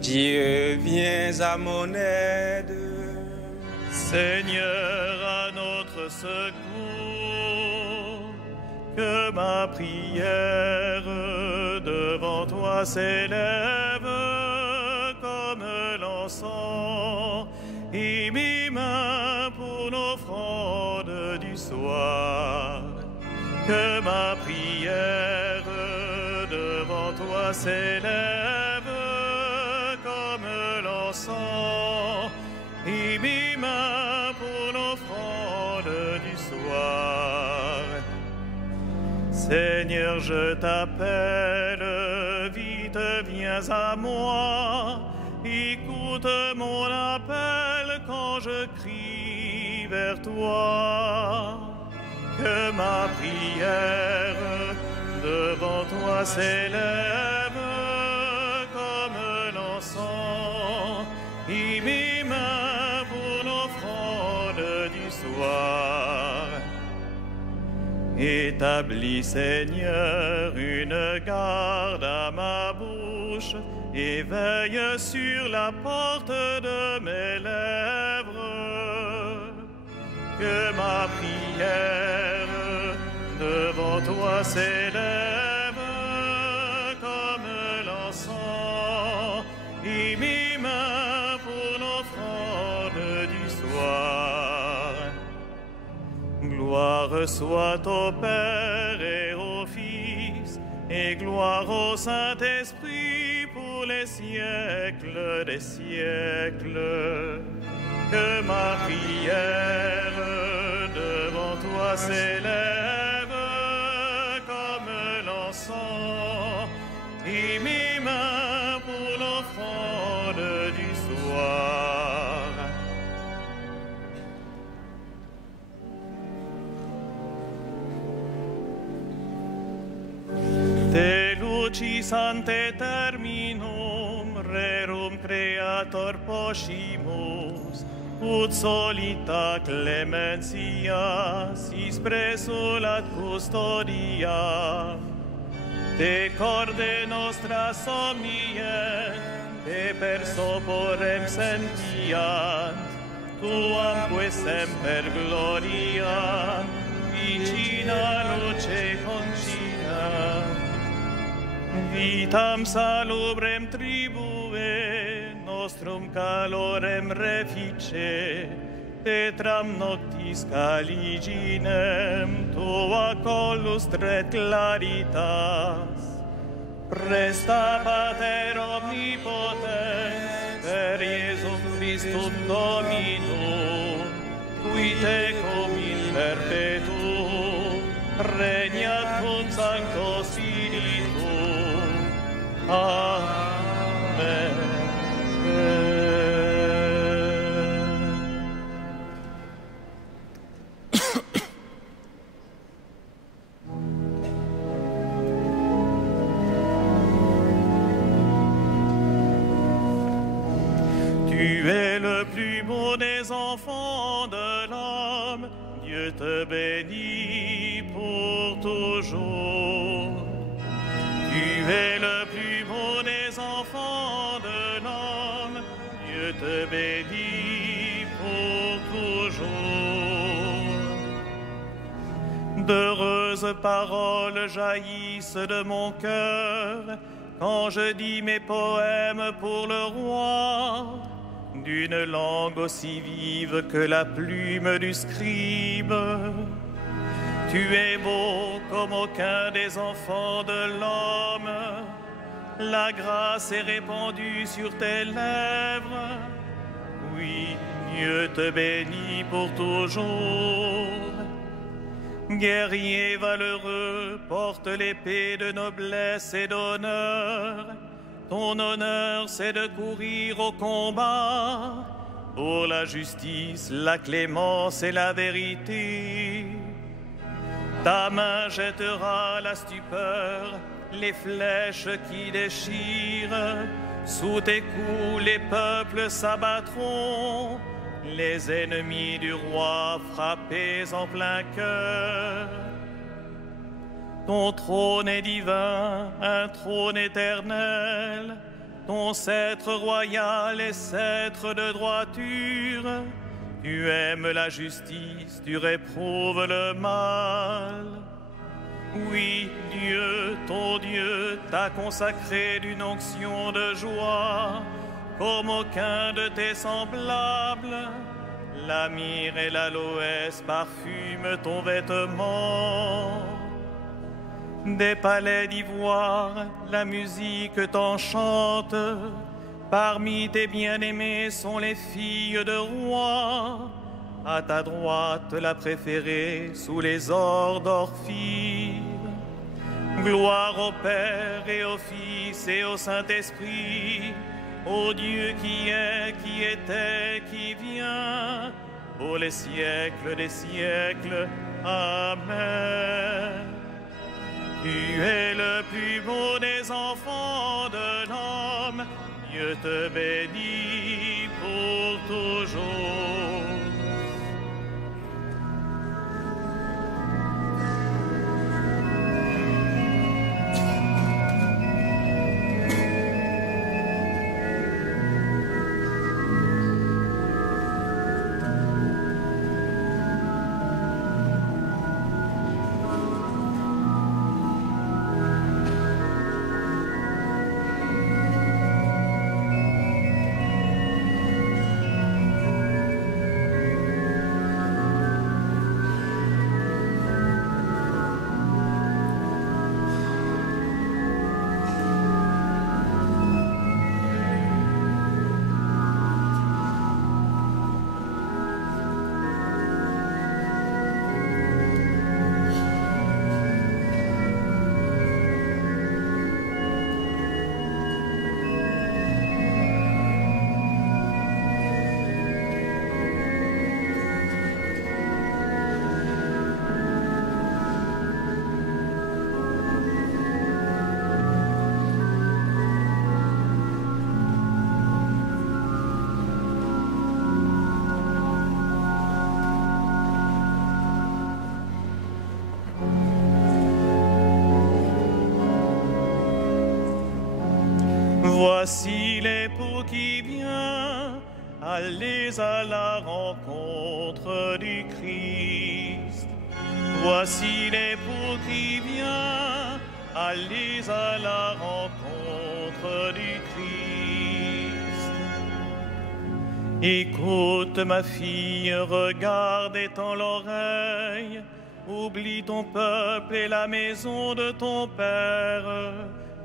Dieu, viens à mon aide. Seigneur, à notre secours, que ma prière devant toi s'élève comme l'encens et mes mains pour l'offrande du soir. Que ma prière devant toi s'élève comme l'encens et mes mains pour l'offrande du soir. Seigneur, je t'appelle, vite viens à moi, écoute mon appel quand je crie vers toi. Que ma prière devant toi s'élève comme l'encens et mes mains pour l'offrande du soir. Établis, Seigneur, une garde à ma bouche et veille sur la porte de mes lèvres. Que ma prière devant toi s'élève comme l'encens et mes mains pour l'offrande du soir. Gloire soit au Père et au Fils, et gloire au Saint-Esprit pour les siècles des siècles. Que ma prière devant toi s'élève comme l'encens et mes mains pour l'offrande du soir. Te lucis ante terminum rerum creator poscimus, ut solita clementia sis presulat custodia. Te corde nostra somniet, te per soporem sentiant, tuamque semper gloria, vicina luce concina. Vitam salubrem tribue, nostrum calorem refice, tetram noctis caliginem, tua collustre claritas. Presta Pater omnipotens, per Iesum Christum Dominum, qui tecum in perpetuum, regnat cum Sancto Spiritum. Amen. Tu es le plus beau des enfants de l'homme, Dieu te bénit pour toujours. Tu es le plus beau des enfants de l'homme, Dieu te bénit pour toujours. D'heureuses paroles jaillissent de mon cœur quand je dis mes poèmes pour le roi, d'une langue aussi vive que la plume du scribe. Tu es beau comme aucun des enfants de l'homme, la grâce est répandue sur tes lèvres. Oui, Dieu te bénit pour toujours. Guerrier valeureux, porte l'épée de noblesse et d'honneur. Ton honneur, c'est de courir au combat pour la justice, la clémence et la vérité. Ta main jettera la stupeur, les flèches qui déchirent. Sous tes coups, les peuples s'abattront, les ennemis du roi frappés en plein cœur. Ton trône est divin, un trône éternel. ton sceptre royal est sceptre de droiture. Tu aimes la justice, tu réprouves le mal. Oui, Dieu, ton Dieu, t'a consacré d'une onction de joie, comme aucun de tes semblables. La myrrhe et l'aloès parfument ton vêtement. Des palais d'ivoire, la musique t'enchante. Parmi tes bien-aimés sont les filles de rois. À ta droite, la préférée, sous les ors d'Orphire. Gloire au Père et au Fils et au Saint-Esprit, au Dieu qui est, qui était, qui vient, pour les siècles des siècles. Amen. Tu es le plus beau des enfants de l'homme, Dieu te bénit pour toujours. Voici l'époux qui vient, allez à la rencontre du Christ. Voici l'époux qui vient, allez à la rencontre du Christ. Écoute ma fille, regarde et tends l'oreille, oublie ton peuple et la maison de ton père.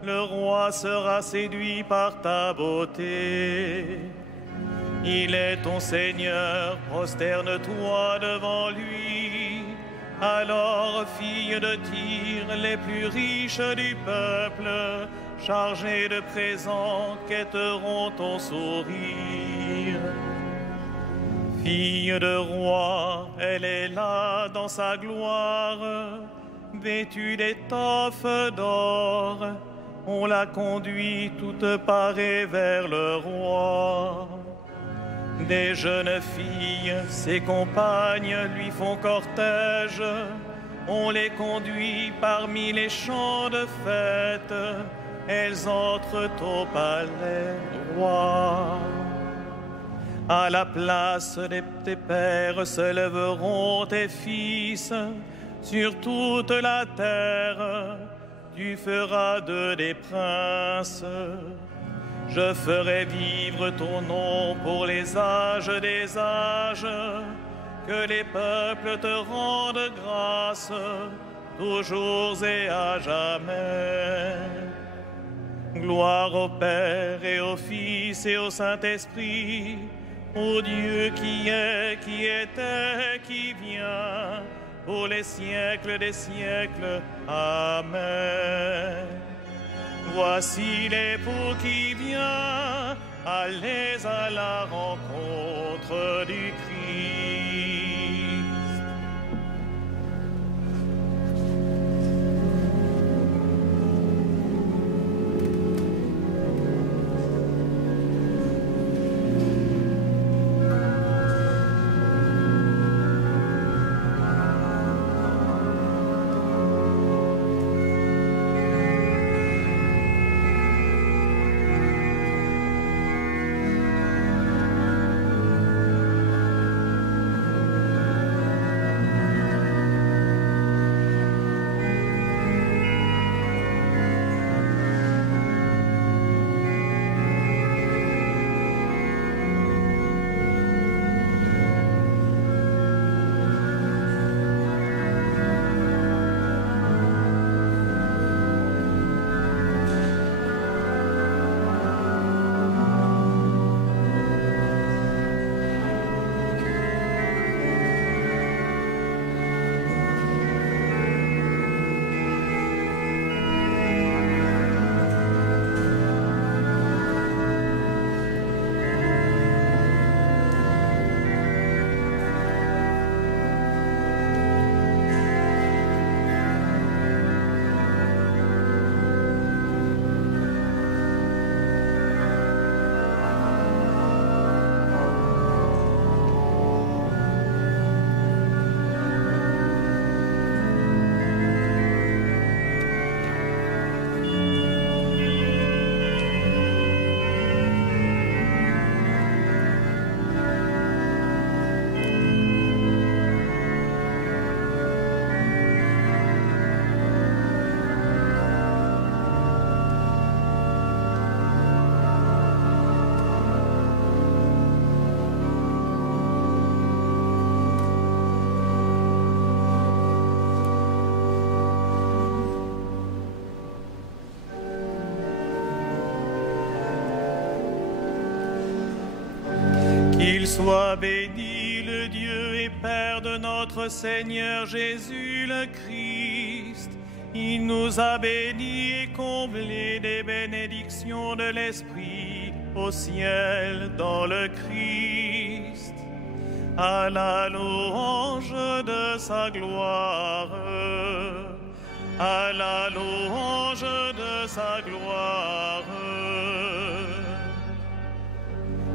Le roi sera séduit par ta beauté. Il est ton Seigneur, prosterne-toi devant lui. Alors, filles de Tyr, les plus riches du peuple, chargées de présents, quêteront ton sourire. Fille de roi, elle est là dans sa gloire, vêtue d'étoffes d'or. On la conduit toute parée vers le roi. Des jeunes filles, ses compagnes, lui font cortège. On les conduit parmi les champs de fête. Elles entrent au palais roi. À la place de tes pères se lèveront tes fils. Sur toute la terre, tu feras d'eux des princes. Je ferai vivre ton nom pour les âges des âges. Que les peuples te rendent grâce, toujours et à jamais. Gloire au Père et au Fils et au Saint-Esprit, au Dieu qui est, qui était, qui vient, pour les siècles des siècles. Amen. Voici l'époux qui vient, allez à la rencontre du Christ. Qu'il soit béni le Dieu et Père de notre Seigneur Jésus le Christ. Il nous a bénis et comblés des bénédictions de l'Esprit au ciel dans le Christ. À la louange de sa gloire, à la louange de sa gloire.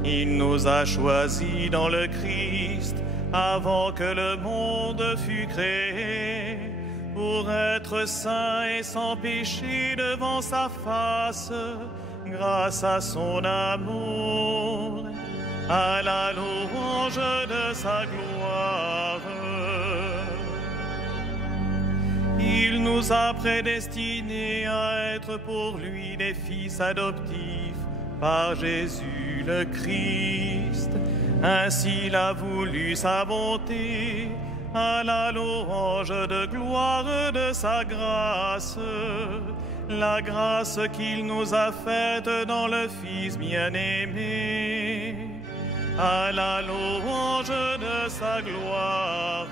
Il nous a choisis dans le Christ avant que le monde fût créé, pour être saints et sans péché devant sa face, grâce à son amour, à la louange de sa gloire. Il nous a prédestinés à être pour lui des fils adoptifs par Jésus le Christ. Ainsi il a voulu sa bonté, à la louange de gloire de sa grâce, la grâce qu'il nous a faite dans le Fils bien-aimé, à la louange de sa gloire.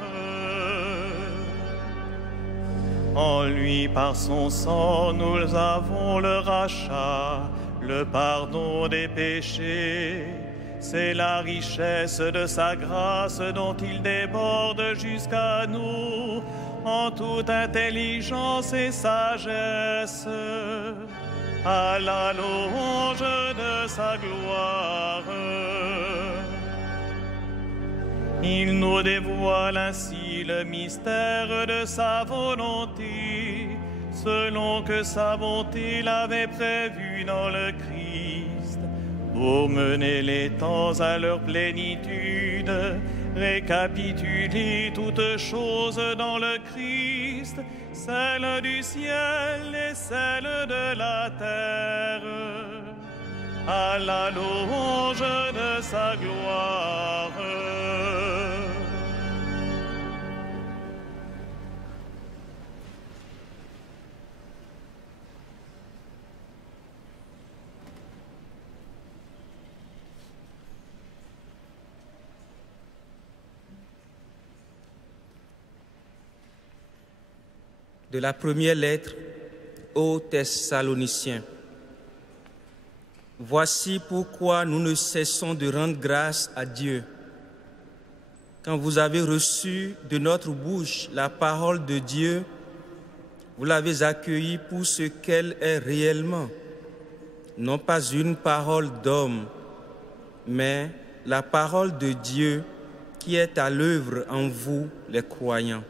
En lui, par son sang, nous avons le rachat, le pardon des péchés. C'est la richesse de sa grâce dont il déborde jusqu'à nous en toute intelligence et sagesse, à la louange de sa gloire. Il nous dévoile ainsi le mystère de sa volonté, selon que sa bonté l'avait prévu dans le Christ, pour mener les temps à leur plénitude, récapituler toutes choses dans le Christ, celles du ciel et celles de la terre, à la louange de sa gloire. De la première lettre aux Thessaloniciens. Voici pourquoi nous ne cessons de rendre grâce à Dieu. Quand vous avez reçu de notre bouche la parole de Dieu, vous l'avez accueillie pour ce qu'elle est réellement, non pas une parole d'homme, mais la parole de Dieu qui est à l'œuvre en vous, les croyants.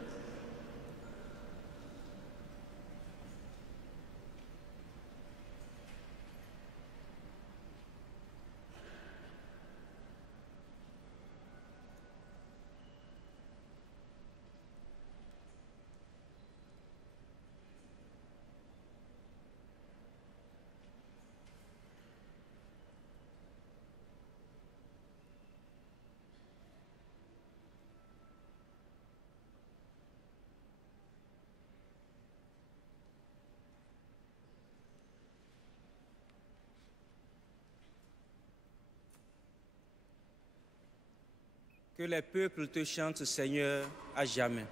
Que les peuples te chantent, Seigneur, à jamais.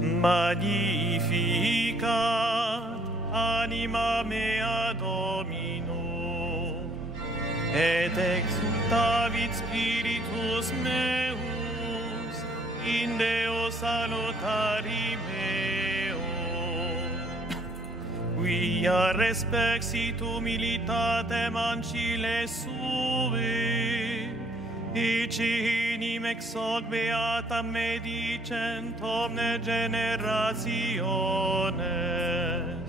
Magnificat anima mea Domino, et exultavit spiritus meus in Deo salutari meo. Quia respexit humilitatem ancile sue, icinim ex hoc beatam medicent omne generationes.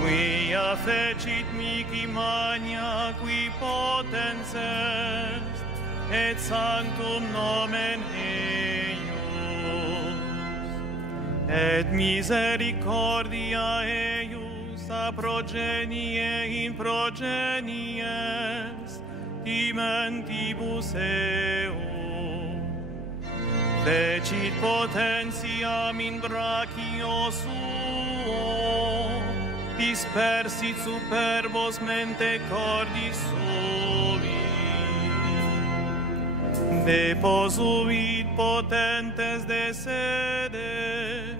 Quia fecit mihi magna qui potens est, et sanctum nomen eius, et misericordia eius a progenie in progenies dimentibus eum. Fecit potentiam in brachio suo, dispersit superbos mente cordis sui, deposuit potentes de sede,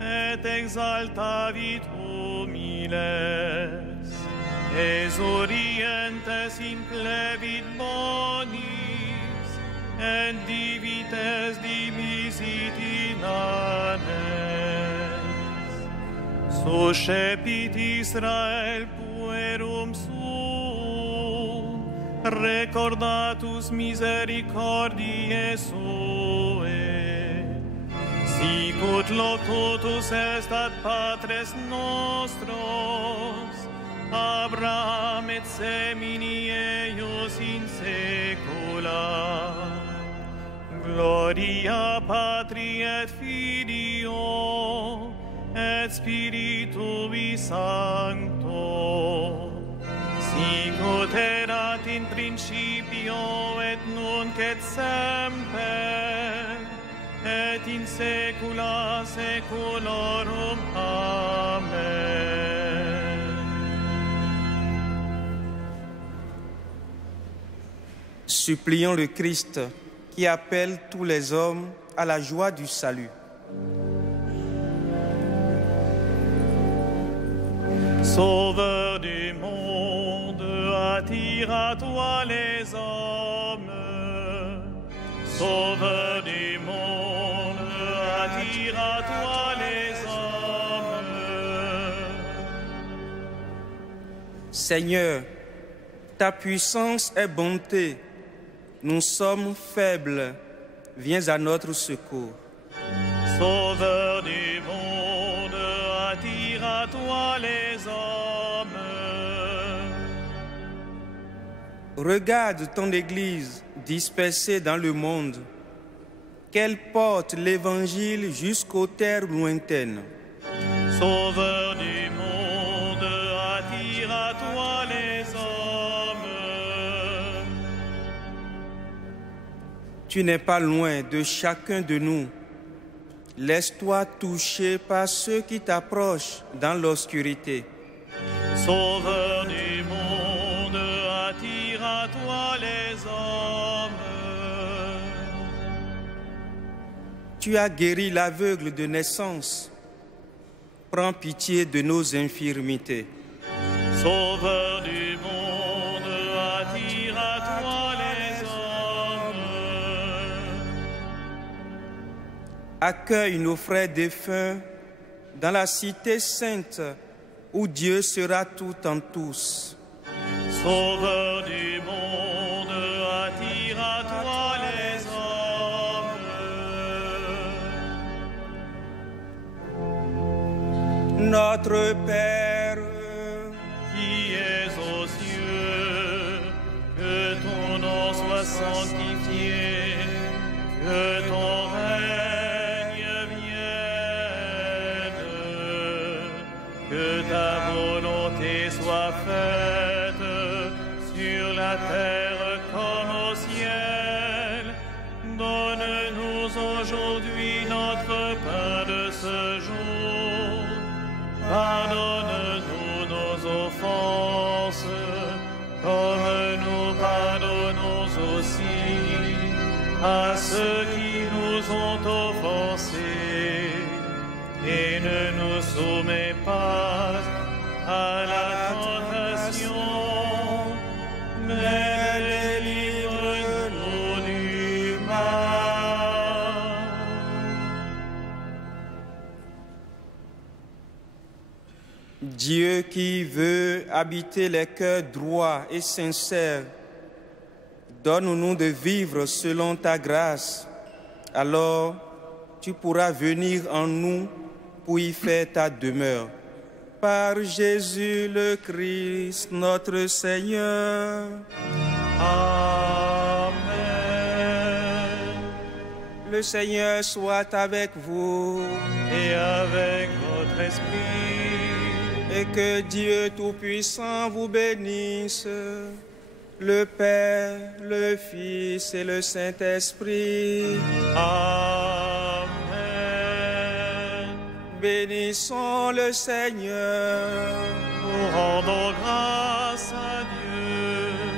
et exaltavit humiles, exurientes implevit bonis, et divites dimisit inanes. Suscepit Israel puerum suum, recordatus misericordiae suae, sicut locutus est ad patres nostros, Abraham et semini eius in saecula. Gloria Patri et Filio, et Spiritui Sancto, sicut erat in principio et nunc et semper, et in saecula saeculorum. Amen. Supplions le Christ qui appelle tous les hommes à la joie du salut. Sauveur du monde, attire à toi les hommes. Sauveur du monde, attire à toi les hommes. Seigneur, ta puissance est bonté. Nous sommes faibles. Viens à notre secours. Sauveur du monde, attire à toi les hommes. Regarde ton Église dispersée dans le monde, qu'elle porte l'Évangile jusqu'aux terres lointaines. Sauveur du monde, attire à toi les hommes. Tu n'es pas loin de chacun de nous. Laisse-toi toucher par ceux qui t'approchent dans l'obscurité. Sauveur du monde, attire à toi les hommes. Tu as guéri l'aveugle de naissance. Prends pitié de nos infirmités. Sauveur du monde, attire à toi les hommes. Accueille nos frères défunts dans la cité sainte où Dieu sera tout en tous. Sauveur du monde, attire à toi les hommes. Notre Père, qui es aux cieux, que ton nom soit sanctifié, que ton règne vienne, que ta volonté soit faite sur la terre comme au ciel. Donne-nous aujourd'hui notre pain de ce jour. Pardonne-nous nos offenses, comme nous pardonnons aussi à ceux qui nous ont offensés. Et ne nous soumets pas à la tentation, mais délivre-nous du mal. Dieu qui veut habiter les cœurs droits et sincères, donne-nous de vivre selon ta grâce. Alors, tu pourras venir en nous pour y faire ta demeure. Par Jésus le Christ, notre Seigneur. Amen. Le Seigneur soit avec vous. Et avec votre esprit. Et que Dieu Tout-Puissant vous bénisse, le Père, le Fils et le Saint-Esprit. Amen. Bénissons le Seigneur. Nous rendons grâce à Dieu.